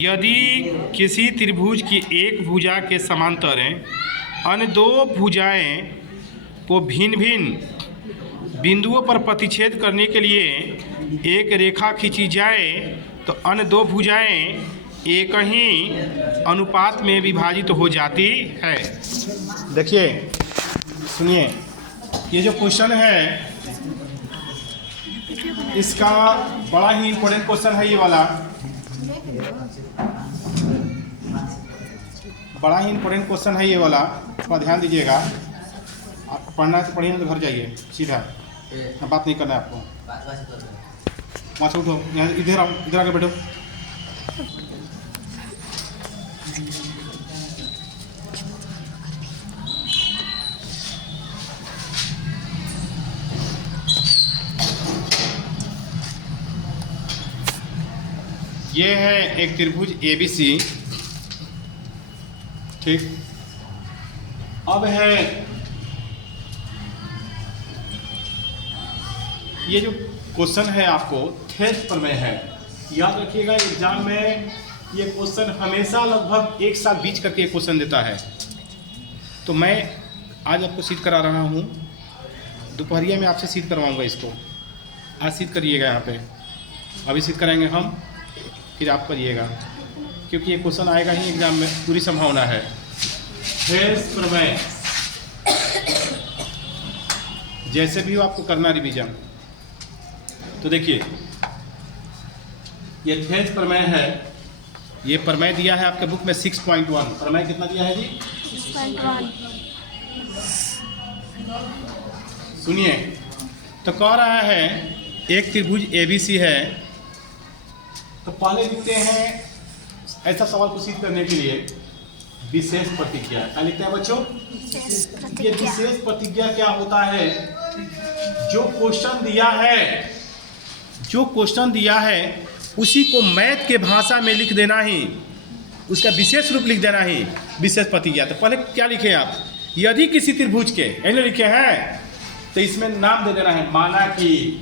यदि किसी त्रिभुज की एक भुजा के समांतर अन्य दो भुजाएं को भिन्न भिन्न बिंदुओं पर प्रतिच्छेद करने के लिए एक रेखा खींची जाए तो अन्य दो भुजाएं एक ही अनुपात में विभाजित हो जाती है। देखिए, सुनिए, ये जो क्वेश्चन है इसका बड़ा ही इम्पोर्टेंट क्वेश्चन है। ये वाला बड़ा ही इम्पोर्टेंट क्वेश्चन है। ये वाला थोड़ा ध्यान दीजिएगा। आप पढ़ना है तो पढ़िए, तो घर जाइए सीधा, बात नहीं करना है आपको। वहाँ से उठो, यहाँ इधर आओ, इधर आके बैठो। ये है एक त्रिभुज ABC, ठीक। अब है ये जो क्वेश्चन है आपको थेस प्रमेय है। याद रखिएगा, एग्जाम में ये क्वेश्चन हमेशा लगभग एक साल बीच करके क्वेश्चन देता है। तो मैं आज आपको सिद्ध करा रहा हूँ, दोपहरिया में आपसे सिद्ध करवाऊँगा इसको। आज सिद्ध करिएगा, यहाँ पे अभी सिद्ध कराएंगे हम, फिर आप करिएगा, क्योंकि ये क्वेश्चन आएगा ही एग्जाम में, पूरी संभावना है। थेस प्रमेय जैसे भी हो आपको करना रिवीजन। तो देखिए, ये थेस प्रमेय है। ये प्रमेय दिया है आपके बुक में 6.1। प्रमेय कितना दिया है जी? 6.1। सुनिए, तो कह रहा है एक त्रिभुज ABC है। तो पहले लिखते हैं, ऐसा सवाल को सिद्ध करने के लिए विशेष प्रतिज्ञा। क्या लिखते हैं बच्चों? ये विशेष प्रतिज्ञा क्या होता है? जो क्वेश्चन दिया है उसी को मैथ के भाषा में लिख देना ही, उसका विशेष रूप लिख देना ही विशेष प्रतिज्ञा। तो पहले क्या लिखे आप? यदि किसी त्रिभुज के ऐसे लिखे हैं तो इसमें नाम दे देना है, माना कि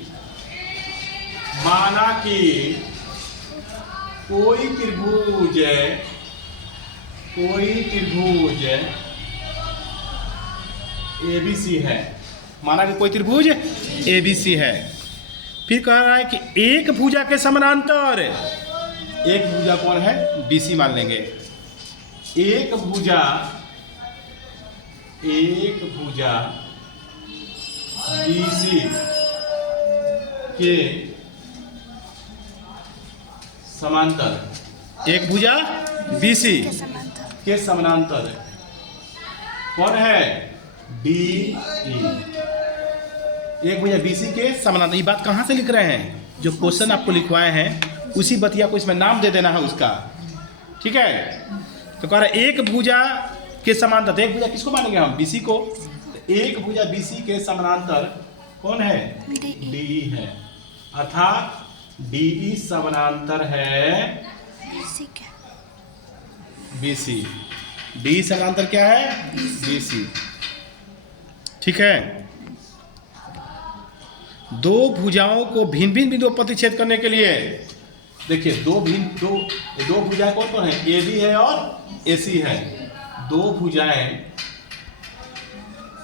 कोई त्रिभुज ABC है। माना कि कोई त्रिभुज ABC है। फिर कह रहा है कि एक भुजा के समानांतर, एक भुजा कौन है? BC मान लेंगे। एक भुजा BC के समांतर, एक भुजा BC के समानांतर कौन है? DE। एक भुजा BC के समानांतर। ये बात कहाँ से लिख रहे हैं? जो क्वेश्चन आपको लिखवाए हैं उसी बतिया को इसमें नाम दे देना है उसका, ठीक है। तो कह रहा है एक भुजा के समांतर। एक भुजा किसको मानेंगे हम? BC को। तो एक भुजा BC के समानांतर कौन है? DE है। अर्थात DE समानांतर है BC। DE समानांतर क्या है? BC, ठीक है। दो भुजाओं को भिन्न भिन्न बिंदुओं पर प्रतिच्छेद करने के लिए, देखिए, दो भुजाएं कौन कौन है? AB है और AC है। दो भुजाएं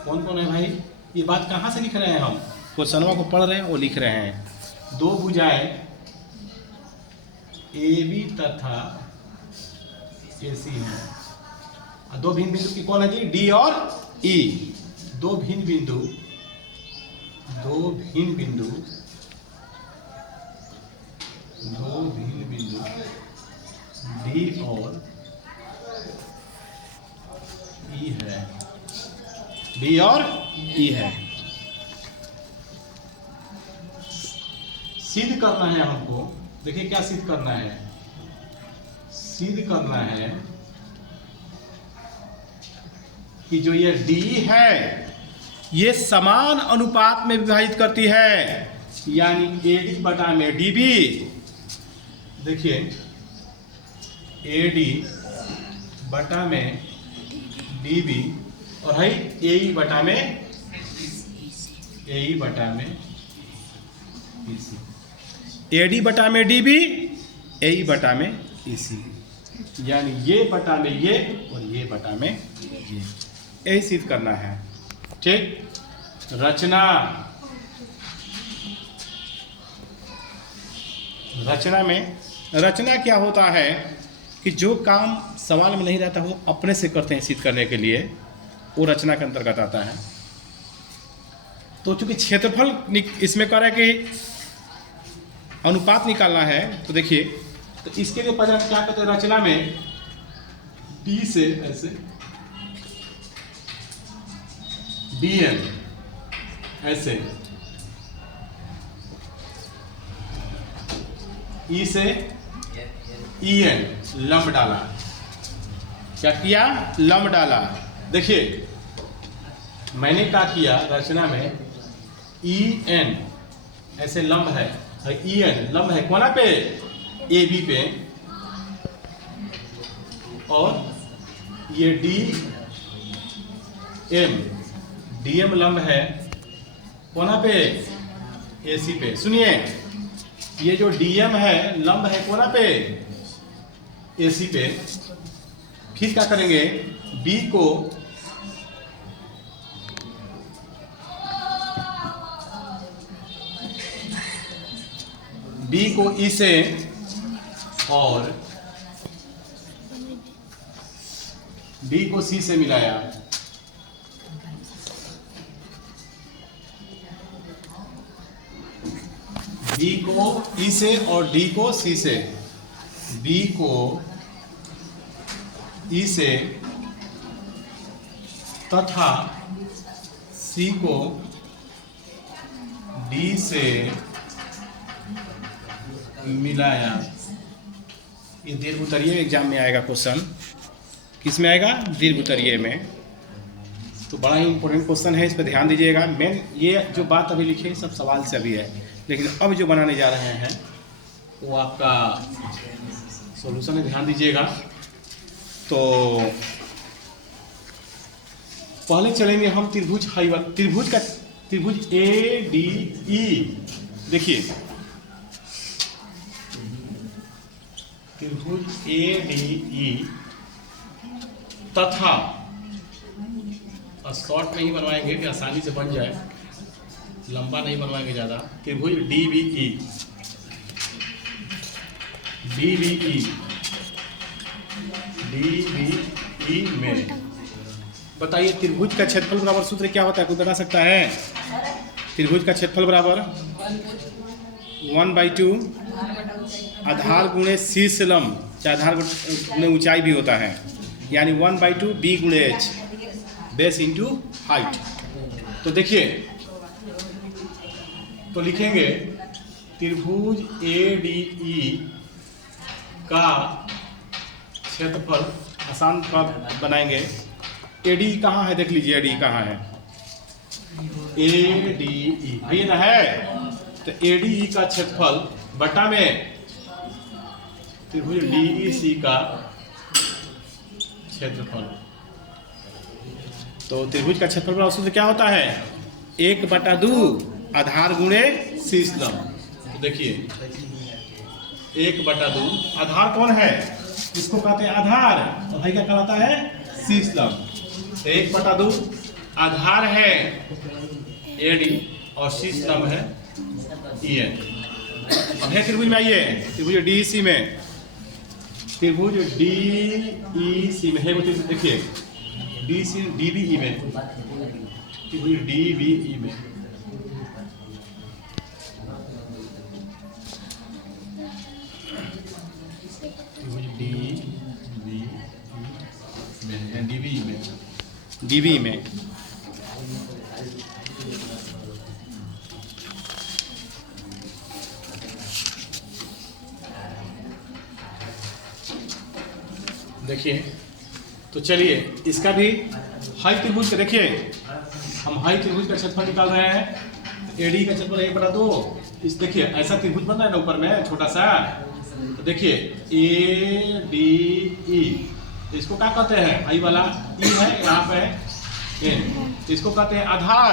कौन कौन है भाई? ये बात कहाँ से लिख रहे हैं हम? क्वेश्चनवा को पढ़ रहे हैं, वो लिख रहे हैं। दो भुजाएं AB तथा AC है। दो भिन्न बिंदु की कौन है जी? D और E। दो भिन्न बिंदु D और E है। D और E है। सिद्ध करना है हमको। देखिए क्या सिद्ध करना है? सिद्ध करना है कि जो ये D है ये समान अनुपात में विभाजित करती है, यानी AD बटा में DB। देखिए, AD बटा में DB और है AE बटा में BC। AD बटा में DB, AE बटा में EC। यानी ये बटा में ये और ये बटा में ये, यही सिद्ध करना है। ठीक। रचना, रचना में, रचना क्या होता है कि जो काम सवाल में नहीं रहता वो अपने से करते हैं सिद्ध करने के लिए, वो रचना के अंतर्गत आता है। तो चूंकि क्षेत्रफल इसमें कह रहा है कि अनुपात निकालना है, तो देखिए, तो इसके लिए पहले हम क्या करते हैं, रचना में डी से ऐसे dn ऐसे, ई से en लंब डाला। क्या किया? लंब डाला। देखिए मैंने क्या किया, रचना में en ऐसे लंब है, en लंब है कोना पे, ए बी पे, और ये dm लंब है कोना पे, AC पे। सुनिए, ये जो dm है लंब है कोना पे, AC पे। फिर क्या करेंगे, B को E से और D को C से मिलाया। B को E से और D को C से, B को E से तथा C को D से मिलाया। ये दीर्घ उत्तरीय एग्जाम में आएगा क्वेश्चन। किस में आएगा? दीर्घ उत्तरीय में। तो बड़ा ही इंपॉर्टेंट क्वेश्चन है, इस पर ध्यान दीजिएगा। मेन ये जो बात अभी लिखी है सब सवाल से अभी है, लेकिन अब जो बनाने जा रहे हैं वो आपका सॉल्यूशन है, ध्यान दीजिएगा। तो पहले चलेंगे हम त्रिभुज त्रिभुज ADE। देखिए त्रिभुज ADE तथा, शॉर्ट में ही बनवाएंगे कि आसानी से बन जाए, लंबा नहीं बनवाएंगे ज़्यादा। त्रिभुज DBE में बताइए त्रिभुज का क्षेत्रफल बराबर सूत्र क्या होता है? कोई बता सकता है? त्रिभुज का क्षेत्रफल बराबर 1/2 आधार गुणे शीर्ष लंब, चाहे आधार गुणे ऊंचाई भी होता है, यानी 1/2 B गुणे H, बेस इंटू हाइट। तो देखिए, तो लिखेंगे त्रिभुज ADE का क्षेत्रफल, आसान बनाएंगे। ADE कहाँ है? देख लीजिए ADE कहाँ है, ADE ये ना है, तो ADE का क्षेत्रफल बटा में त्रिभुज DEC का क्षेत्रफल। तो त्रिभुज का क्षेत्रफल का सूत्र क्या होता है? 1/2 आधार गुणे शीर्ष लंब। तो देखिए 1/2 आधार कौन है? इसको कहते हैं आधार, और भाई क्या कहलाता है? शीर्ष लंब। 1/2 आधार है AD और शीर्ष लंब है EN। अब है त्रिभुज में, आइए त्रिभुज DEC में, त्रिभुज DEC में है वो त्रिभुज। देखिए DBE में, त्रिभुज DBE में DBE में देखिए। तो चलिए इसका भी हाई त्रिभुज का देखिए, हम हाई त्रिभुज का क्षेत्रफल निकाल रहे हैं। AD का क्षेत्रफल 1/2। इस देखिए ऐसा त्रिभुज बन रहा है ना ऊपर में छोटा सा, तो देखिए ADE, इसको क्या कहते हैं? आई वाला E है यहाँ पे N, इसको कहते हैं आधार,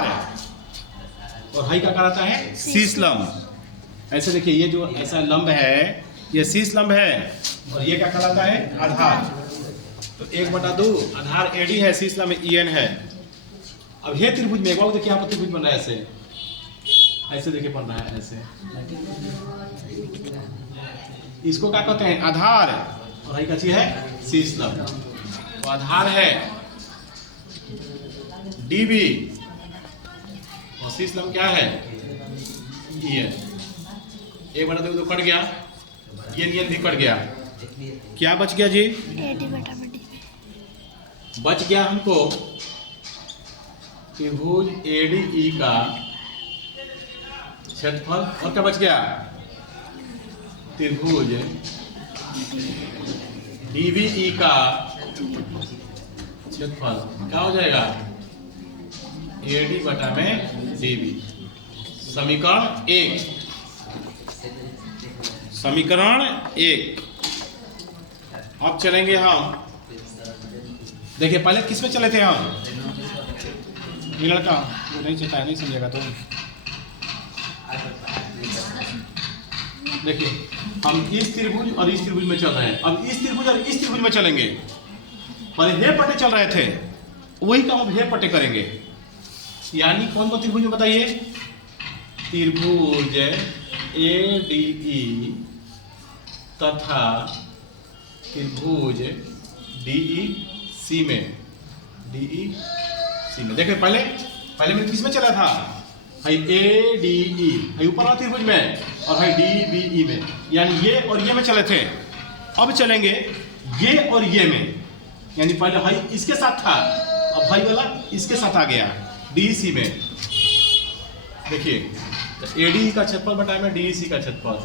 और हाई का कहलाता है शीर्ष लंब। ऐसे देखिए ये जो ऐसा लंब है ये शीर्ष लंब है और ये क्या कहलाता है? आधार। तो 1/2 आधार AD है, शीर्ष लंब EN है। अब हे त्रिभुज में एक बार देखिए यहाँ पर त्रिभुज बन रहा है ऐसे, ऐसे देखिए बन रहा है ऐसे। इसको क्या कहते हैं? आधार। और यही कची है? शीर्ष लंब। तो आधार है DB और शीर्ष लंब क्या है? EN। 1/2 तो कट गया, EN भी कट गया। क्या बच गया जी? बच गया हमको त्रिभुज ADE का क्षेत्रफल। और क्या बच गया? त्रिभुज DBE का क्षेत्रफल। क्या हो जाएगा? AD/DB। समीकरण 1। समीकरण 1। अब चलेंगे हम, देखिए पहले किस में चले थे हम? ये लड़का वो नहीं चलता है, नहीं समझेगा तो देखिए हम इस त्रिभुज और इस त्रिभुज में चल रहे हैं। अब इस त्रिभुज और इस त्रिभुज में चलेंगे। पहले हे पट्टे चल रहे थे, वही काम अब हे पट्टे करेंगे। यानी कौन कौन त्रिभुज में बताइए? त्रिभुज ADE तथा त्रिभुज DEC में। DEC में देखिए पहले में किस में चला था? है ADE, है ऊपर वाला त्रिभुज में, और है DBE में। यानी ये और ये में चले थे। अब चलेंगे ये और ये में। यानी पहले है इसके साथ था, अब भाई वाला इसके साथ आ गया DEC में। देखिए तो ADE का क्षेत्रफल बटा में DEC का क्षेत्रफल।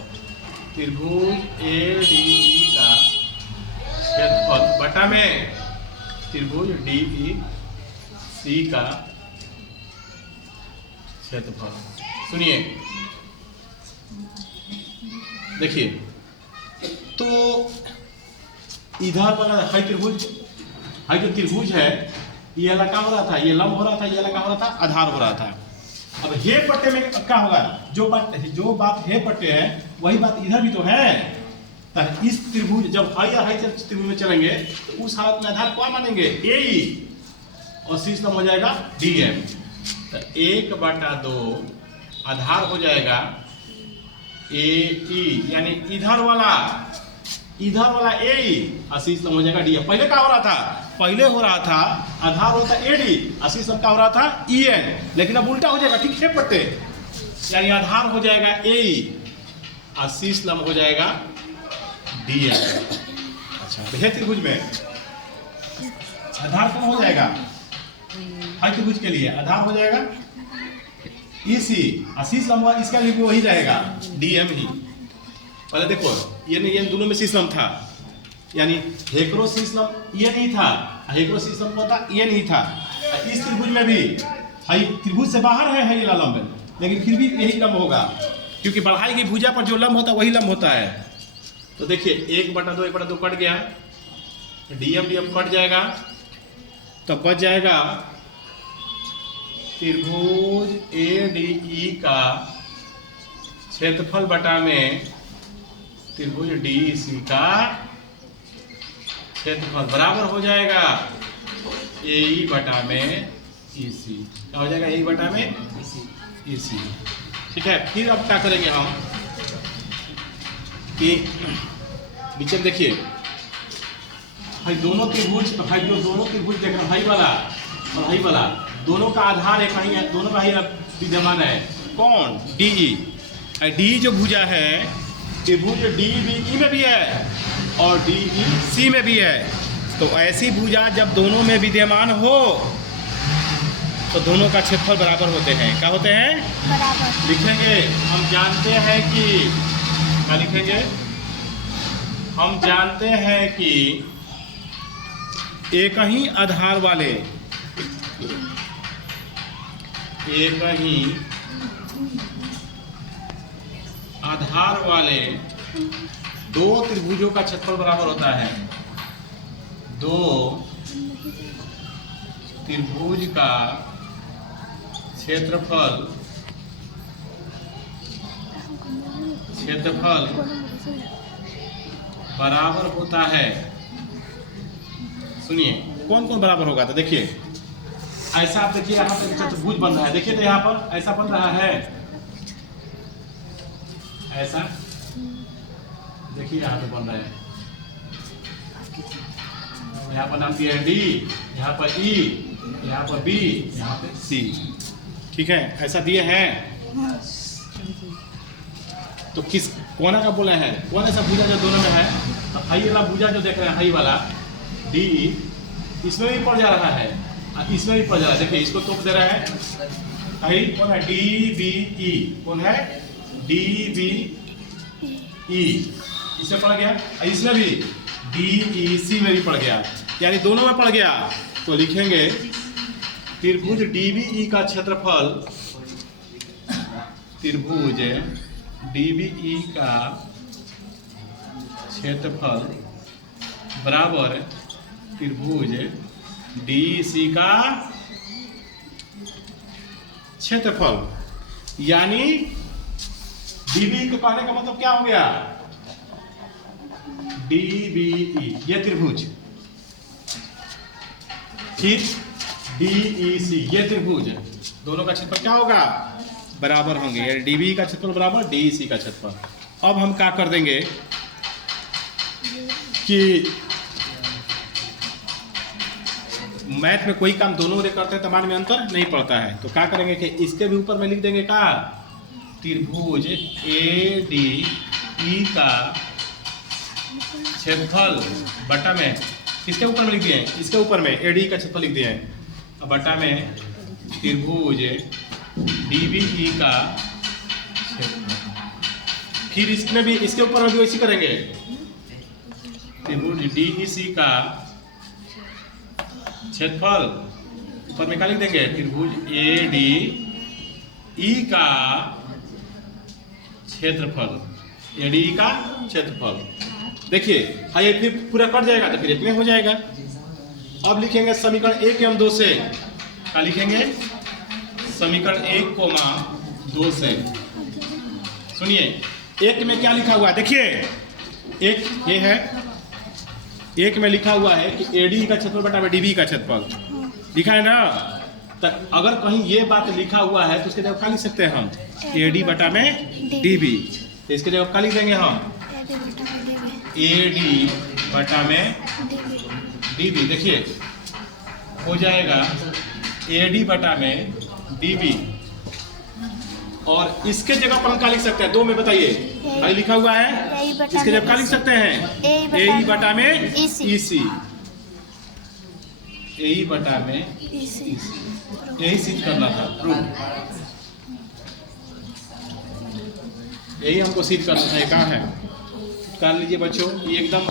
त्रिभुज ADE का क्षेत्रफल बटा में त्रिभुज DEC का क्षेत्रफल। सुनिए, देखिए तो इधर वाला है त्रिभुज, है जो त्रिभुज है, ये वाला क्या हो रहा था? ये लंब हो रहा था, ये वाला क्या हो रहा था? आधार हो रहा था। अब हे पट्टे में क्या होगा? जो बात हे पट्टे है वही बात इधर भी तो है। तो इस त्रिभुज जब हाई और हाई त्रिभुज में चलेंगे तो उस हालत में आधार क्या मानेंगे? AE और शीर्ष लंब हो जाएगा DM। तो 1/2 आधार हो जाएगा AE, यानी इधर वाला AE और शीर्ष लंब हो जाएगा DM। पहले क्या हो रहा था? पहले हो रहा था आधार होता AD और शीर्ष लंब क्या हो रहा था? EN। लेकिन अब उल्टा हो जाएगा, ठीक है पट्टे। यानी आधार हो जाएगा AE और शीर्ष लंब हो जाएगा DM। अच्छा, तो हे त्रिभुज में आधार कौन हो जाएगा? हाई त्रिभुज के लिए आधार हो जाएगा EC और शीर्ष लंब इसका भी वही रहेगा DM ही। पहले देखो ये नहीं, ये दोनों में शीर्ष लंब था, यानी हेकरो शीर्ष लंब ये नहीं था, हेकरो शीर्ष लंब होता ये नहीं था। इस त्रिभुज में भी हाई त्रिभुज से बाहर है ये लंब, लेकिन फिर भी यही लंब होगा, क्योंकि बढ़ाई की भुजा पर जो लंब होता है वही लंब होता है। तो देखिए 1/2 कट गया, DM कट जाएगा, तो बच जाएगा त्रिभुज ADE का क्षेत्रफल बटा में त्रिभुज DEC का क्षेत्रफल बराबर हो जाएगा AE बटा में EC। क्या हो जाएगा? AE बटा में EC। ठीक है, फिर अब क्या करेंगे हम कि बीच में देखिए भाई दोनों त्रिभुज, भाई जो दोनों त्रिभुज देख रहे हैं, हाई वाला और हाई वाला, दोनों का आधार है कहीं, दोनों का ही विद्यमान है। कौन? DE। DE जो भुजा है त्रिभुज DBE में भी है और DEC में भी है। तो ऐसी भुजा जब दोनों में विद्यमान हो तो दोनों का क्षेत्रफल बराबर होते हैं। क्या होते हैं? बराबर। लिखेंगे हम जानते हैं कि, क्या लिखेंगे? हम जानते हैं कि एक ही आधार वाले, एक ही आधार वाले दो त्रिभुजों का क्षेत्रफल बराबर होता है। दो त्रिभुज का क्षेत्रफल बराबर होता है, सुनिए कौन कौन बराबर होगा, तो देखिए ऐसा आप देखिए यहाँ पे चतुर्भुज बन रहा है, देखिए तो यहाँ पर ऐसा बन रहा है, ऐसा देखिए यहाँ पे बन रहा है, यहाँ पर नाम दिया है डी, यहाँ पर ई, यहाँ पर बी, यहाँ पे सी, ठीक है, ऐसा दिए हैं। तो किस कोना का बोले हैं, कौन ऐसा भुजा जो दोनों में है, तो हाई वाला भुजा जो देख रहे हैं, हाई वाला डी, इसमें भी पड़ जा रहा है और इसमें भी पड़ जा रहा है, देखिए इसको तोप दे रहा है, हाई कौन है, डी बी ई, कौन है, डी बी ई, इसमें पड़ गया, इसमें भी डी ई सी में भी पड़ गया, यानी दोनों में पड़ गया। तो लिखेंगे त्रिभुज डीबीई का क्षेत्रफल, त्रिभुज डीबीई का क्षेत्रफल बराबर त्रिभुज डीसी का क्षेत्रफल, यानी डीबी को कहने का मतलब क्या हो गया, डीबीई ये त्रिभुज, फिर डीईसी ये त्रिभुज, दोनों का क्षेत्रफल क्या होगा, बराबर होंगे, डीबी का क्षेत्रफल बराबर डीईसी का क्षेत्रफल। अब हम क्या कर देंगे कि मैथ में कोई काम दोनों में करते हैं तो मान में अंतर नहीं पड़ता है, तो क्या करेंगे कि इसके भी ऊपर में लिख देंगे क्या, त्रिभुज ए डी ई का क्षेत्रफल बटा में, किसके ऊपर में लिख दिए हैं, इसके ऊपर में एडी का क्षेत्रफल लिख दिए हैं, अब बटा में त्रिभुज डीबीई का क्षेत्रफल, फिर इसमें भी इसके ऊपर में भी वैसे करेंगे, त्रिभुज डीईसी का क्षेत्रफल ऊपर में क्या लिख देंगे, त्रिभुज ए डी ई का क्षेत्रफल, ए डी ई का क्षेत्रफल, देखिए ये फिर पूरा कट जाएगा तो फिर इतने हो जाएगा। अब लिखेंगे समीकरण 1 एवं 2 से, क्या लिखेंगे, समीकरण 1, 2 से, सुनिए एक में क्या लिखा हुआ है, देखिए एक ये है, एक में लिखा हुआ है कि एडी का क्षेत्रफल बटा में डीबी का क्षेत्रफल लिखा है ना, तो अगर कहीं ये बात लिखा हुआ है तो उसके जगह क्या लिख सकते हैं हम, एडी बटा में डीबी, तो इसके जगह क्या लिख देंगे हम, एडी बटा में डीबी, देखिए हो जाएगा एडी बटा में डीबी, और इसके जगह पर हम क्या लिख सकते हैं, दो में बताइए, भाई लिखा हुआ है, इसके जगह क्या लिख सकते हैं, ए बटा में ईसी, ए बटा में ईसी, यही सिद्ध करना था, प्रूफ, यही हमको सिद्ध करना था, कहाँ है, कर लीजिए बच्चों, ये एकदम